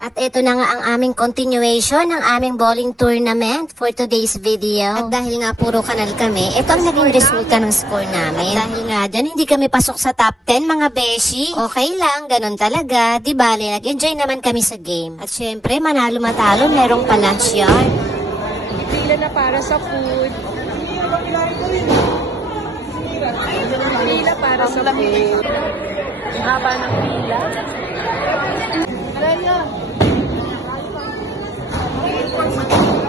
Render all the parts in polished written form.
At ito na nga ang aming continuation ng aming bowling tournament for today's video. At dahil nga puro kanal kami, ito ang naging resulta ng score namin. At dahil nga dyan, hindi kami pasok sa top 10 mga beshi. Okay lang, ganun talaga. Di bale, nag-enjoy naman kami sa game. At syempre, manalo matalo, merong pa-lunch yard. Pila na para sa food. Pila para sa food. Ang haba ng pila. Araya. Thank you.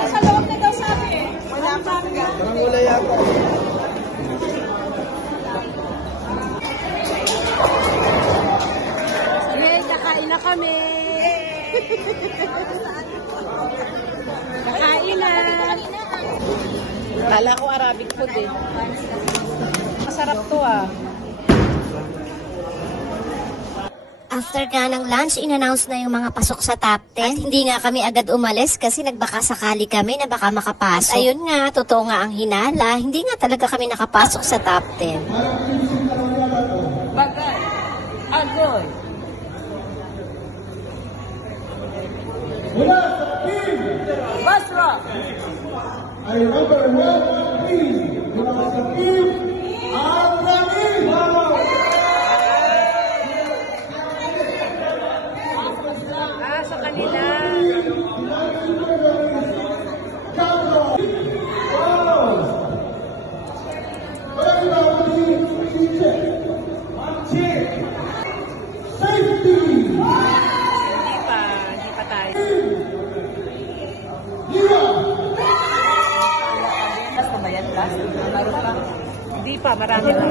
Sa loob na daw sabi eh. Wala pa ka. Wala yata. Yay, kakain na kami. Kakain na. Kala ko Arabic food eh. Masarap to ah. After nga ng lunch, in-announce na yung mga pasok sa top 10. At hindi nga kami agad umalis kasi nagbaka sakali kami na baka makapasok. At ayun nga, totoo nga ang hinala. Hindi nga talaga kami nakapasok sa top 10. Bagay. Agoy. Mula sa team Basra. ay number 1 team. Mula sa team Al-Namin. Sa kanila. Hindi pa tayo. Hindi pa, marami pa.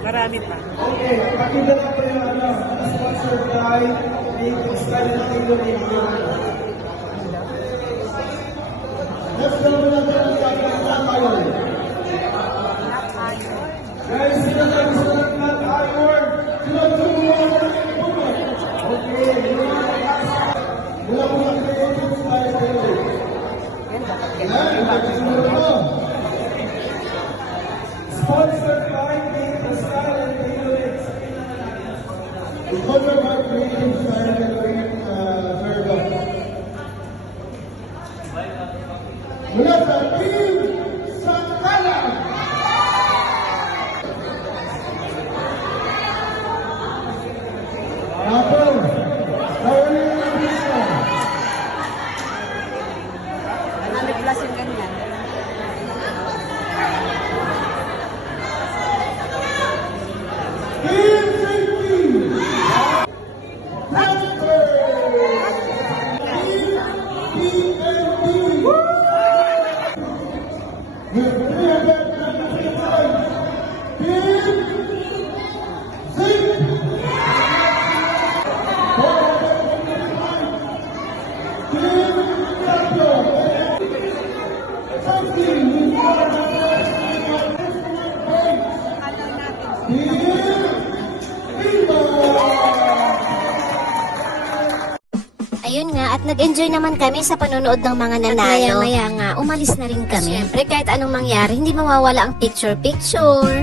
Marami pa. Okay, pakita na po yung sponsored by let's go na tayo. Guys, sila lang sa Black Iron. Sila tumulong na rin po. Okay, mula po ang creative style. Sponsored by Creative Style and Favorites. Sponsored by Creative Style and Favorites. Mula sa Team Santana. Tapos, nawali yung pista. Marami plus yung ganyan. Team Safety. Master. Team PNP. With 395 points. Team Safety. 425. Team Champion. Safety with 425 points. Team Ayun nga, at nag-enjoy naman kami sa panonood ng mga nanalo. At maya nga, umalis na rin kami. Siyempre, kahit anong mangyari, hindi mawawala ang picture-picture.